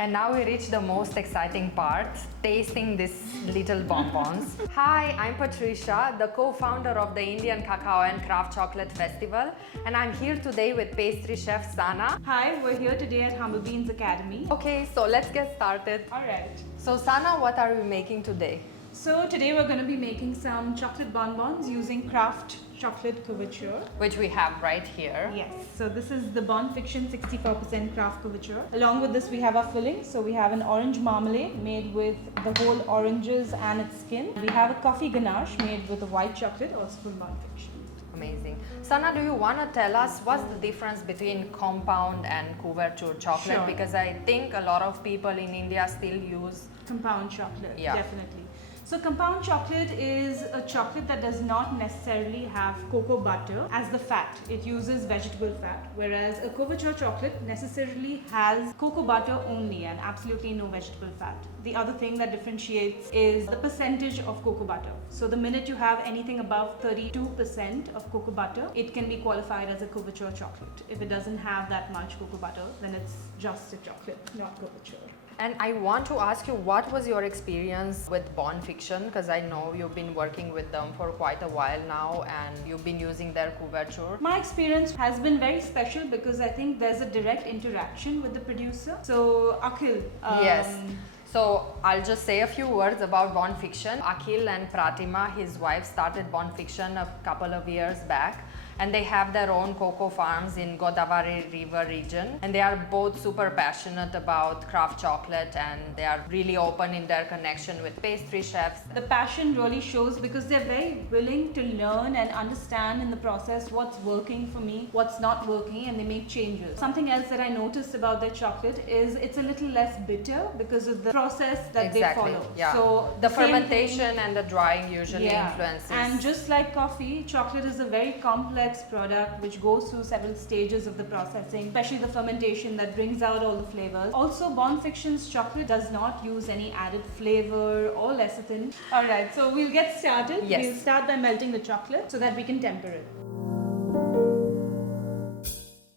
And now we reach the most exciting part, tasting these little bonbons. Hi, I'm Patricia, the co-founder of the Indian Cacao and Craft Chocolate Festival, and I'm here today with pastry chef Sana. Hi, we're here today at Humble Beans Academy. Okay, so let's get started. All right. So Sana, what are we making today? So today we're going to be making some chocolate bonbons using craft chocolate couverture. Which we have right here. Yes, so this is the Bon Fiction 64% craft couverture. Along with this we have our filling. So we have an orange marmalade made with the whole oranges and its skin. We have a coffee ganache made with a white chocolate, also from Bon Fiction. Amazing. Sana, do you want to tell us what's the difference between compound and couverture chocolate? Sure. Because I think a lot of people in India still use Compound chocolate, Yeah. definitely. So compound chocolate is a chocolate that does not necessarily have cocoa butter as the fat. It uses vegetable fat, whereas a couverture chocolate necessarily has cocoa butter only and absolutely no vegetable fat. The other thing that differentiates is the percentage of cocoa butter. So the minute you have anything above 32% of cocoa butter, it can be qualified as a couverture chocolate. If it doesn't have that much cocoa butter, then it's just a chocolate, not couverture. And I want to ask you, what was your experience with Bon Fiction? Because I know you've been working with them for quite a while now and you've been using their couverture. My experience has been very special because I think there's a direct interaction with the producer. So Akhil. Yes. So I'll just say a few words about Bon Fiction. Akhil and Pratima, his wife, started Bon Fiction a couple of years back. And they have their own cocoa farms in Godavari River region. And they are both super passionate about craft chocolate and they are really open in their connection with pastry chefs. The passion really shows because they're very willing to learn and understand in the process what's working for me, what's not working, and they make changes. Something else that I noticed about their chocolate is it's a little less bitter because of the process that they follow. Yeah. So the same fermentation and the drying usually influences. And just like coffee, chocolate is a very complex product which goes through several stages of the processing, especially the fermentation that brings out all the flavors. Also, Bon Fiction's chocolate does not use any added flavor or lecithin. Alright, so we'll get started. Yes. We'll start by melting the chocolate so that we can temper it.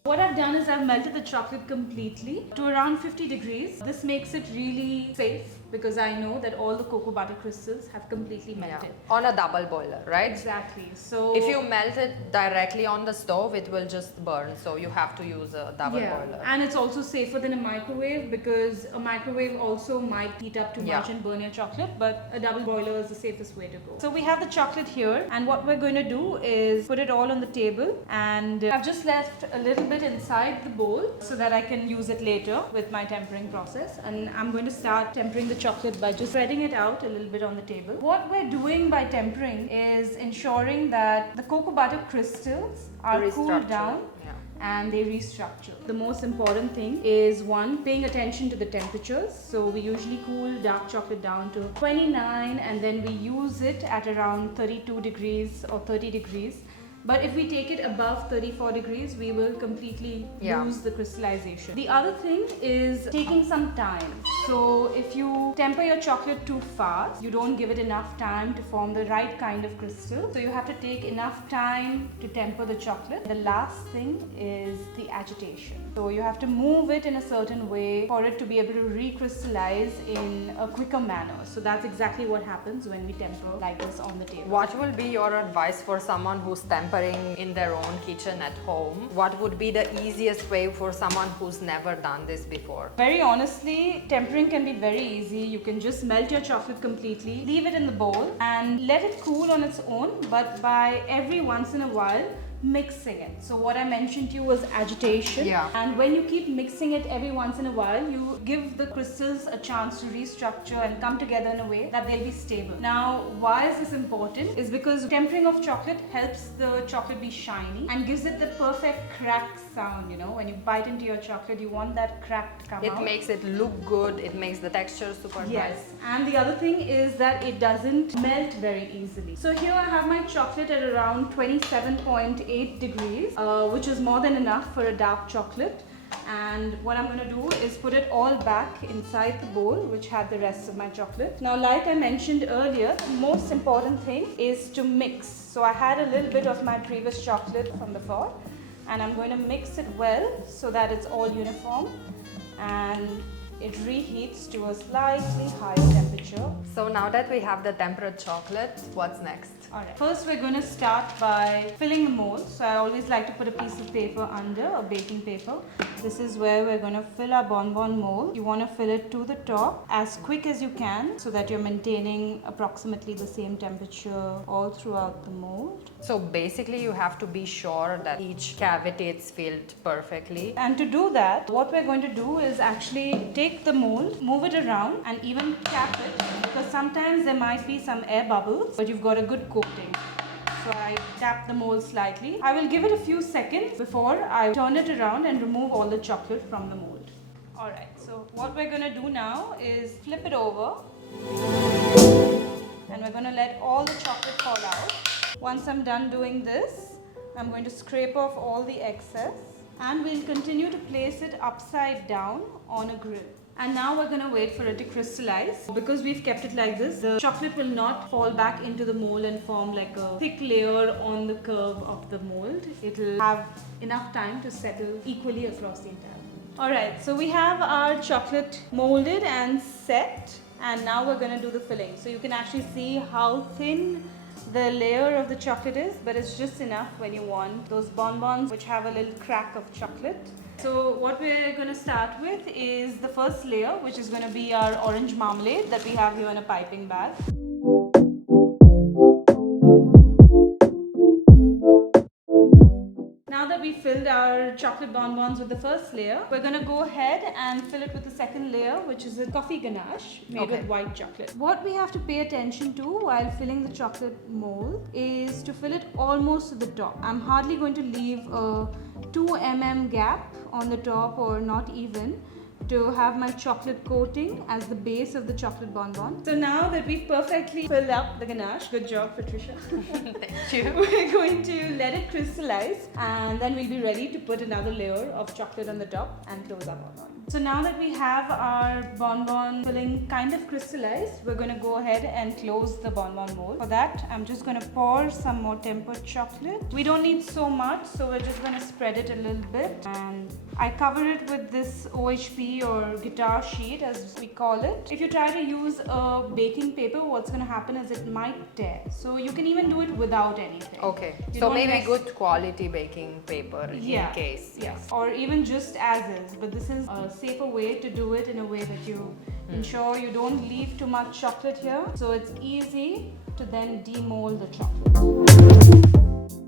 What I've done is I've melted the chocolate completely to around 50 degrees. This makes it really safe because I know that all the cocoa butter crystals have completely melted. On a double boiler, right? Exactly. So if you melt it directly on the stove, it will just burn. So you have to use a double boiler. And it's also safer than a microwave because a microwave also might heat up too much and burn your chocolate, but a double boiler is the safest way to go. So we have the chocolate here, and what we're going to do is put it all on the table, and I've just left a little bit inside the bowl so that I can use it later with my tempering process. And I'm going to start tempering the chocolate by just spreading it out a little bit on the table. What we're doing by tempering is ensuring that the cocoa butter crystals are cooled down and they restructure. The most important thing is one, paying attention to the temperatures. So we usually cool dark chocolate down to 29 and then we use it at around 32 degrees or 30 degrees. But if we take it above 34 degrees, we will completely lose the crystallization. The other thing is taking some time. So if you temper your chocolate too fast, you don't give it enough time to form the right kind of crystal. So you have to take enough time to temper the chocolate. The last thing is the agitation. So you have to move it in a certain way for it to be able to recrystallize in a quicker manner. So that's exactly what happens when we temper like this on the table. What will be your advice for someone who's tempering in their own kitchen at home? What would be the easiest way for someone who's never done this before? Very honestly, tempering can be very easy. You can just melt your chocolate completely, leave it in the bowl and let it cool on its own, but by every once in a while, mixing it. So what I mentioned to you was agitation. And when you keep mixing it every once in a while, you give the crystals a chance to restructure and come together in a way that they'll be stable. Now, why is this important? Is because tempering of chocolate helps the chocolate be shiny and gives it the perfect crack sound. You know, when you bite into your chocolate, you want that crack to come out. It makes it look good. It makes the texture super nice. Yes, and the other thing is that it doesn't melt very easily. So here I have my chocolate at around 27.8 degrees, which is more than enough for a dark chocolate. And what I'm going to do is put it all back inside the bowl which had the rest of my chocolate. Now, like I mentioned earlier, the most important thing is to mix. So I had a little bit of my previous chocolate from before and I'm going to mix it well so that it's all uniform. And it reheats to a slightly higher temperature. So now that we have the tempered chocolate, what's next? Alright, first we're going to start by filling the mold. So I always like to put a piece of paper under, a baking paper. This is where we're going to fill our bonbon mold. You want to fill it to the top as quick as you can so that you're maintaining approximately the same temperature all throughout the mold. So basically you have to be sure that each cavity is filled perfectly. And to do that, what we're going to do is actually take the mold, move it around and even cap it, because sometimes there might be some air bubbles, but you've got a good coating. So I tap the mold slightly. I will give it a few seconds before I turn it around and remove all the chocolate from the mold. Alright, so what we're going to do now is flip it over and we're going to let all the chocolate fall out. Once I'm done doing this, I'm going to scrape off all the excess and we'll continue to place it upside down on a grill. And now we're going to wait for it to crystallize. Because we've kept it like this, the chocolate will not fall back into the mold and form like a thick layer on the curve of the mold. It will have enough time to settle equally across the entire mold. Alright, so we have our chocolate molded and set, and now we're going to do the filling. So you can actually see how thin the layer of the chocolate is, but it's just enough when you want those bonbons which have a little crack of chocolate. So what we're going to start with is the first layer, which is going to be our orange marmalade that we have here in a piping bag. Now that we filled our chocolate bonbons with the first layer, we're going to go ahead and fill it with the second layer, which is a coffee ganache made with white chocolate. What we have to pay attention to while filling the chocolate mold is to fill it almost to the top. I'm hardly going to leave a 2 mm gap on the top, or not even, to have my chocolate coating as the base of the chocolate bonbon. So now that we've perfectly filled up the ganache, good job Patricia. Thank you. We're going to let it crystallize and then we'll be ready to put another layer of chocolate on the top and close our bonbon. So now that we have our bonbon filling kind of crystallized, we're going to go ahead and close the bonbon mold. For that, I'm just going to pour some more tempered chocolate. We don't need so much, so we're just going to spread it a little bit. And I cover it with this OHP or guitar sheet, as we call it. If you try to use a baking paper, what's going to happen is it might tear. So you can even do it without anything. Okay, You so don't maybe good quality baking paper in case. Yes, or even just as is, but this is a safer way to do it in a way that you ensure you don't leave too much chocolate here, so it's easy to then demold the chocolate.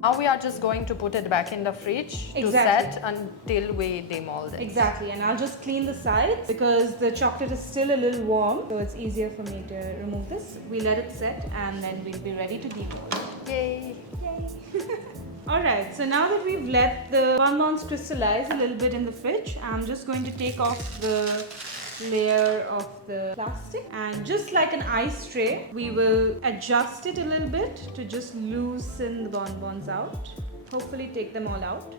Now we are just going to put it back in the fridge to set until we demold it. Exactly, and I'll just clean the sides because the chocolate is still a little warm, so it's easier for me to remove this. We let it set and then we'll be ready to demold. Yay! Alright, so now that we've let the bonbons crystallize a little bit in the fridge, I'm just going to take off the layer of the plastic, and just like an ice tray, we will adjust it a little bit to just loosen the bonbons out. Hopefully take them all out.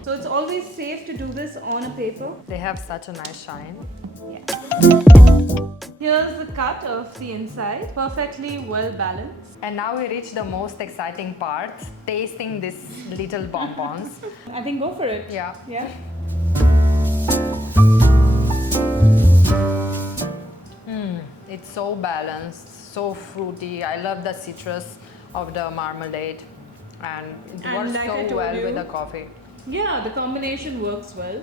So it's always safe to do this on a paper. They have such a nice shine. Yeah. Here's the cut of the inside, perfectly well balanced. And now we reach the most exciting part, tasting these little bonbons. I think go for it. Yeah. Yeah. It's so balanced, so fruity. I love the citrus of the marmalade, and it works like I so told well you, with the coffee. Yeah, the combination works well.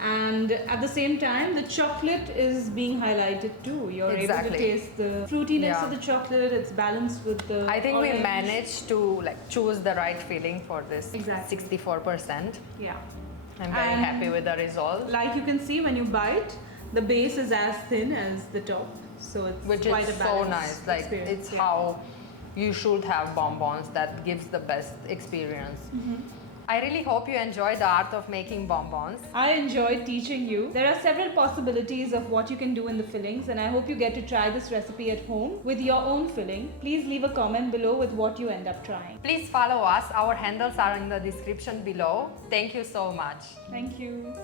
And at the same time, the chocolate is being highlighted too. You're able to taste the fruitiness of the chocolate. It's balanced with the I think orange. we managed to choose the right filling for this 64%. Yeah. I'm very happy with the result. Like you can see when you bite, the base is as thin as the top. So it's Which quite is a so balanced nice. Like experience. it's how you should have bonbons. That gives the best experience. I really hope you enjoy the art of making bonbons. I enjoyed teaching you. There are several possibilities of what you can do in the fillings, and I hope you get to try this recipe at home with your own filling. Please leave a comment below with what you end up trying. Please follow us. Our handles are in the description below. Thank you so much. Thank you.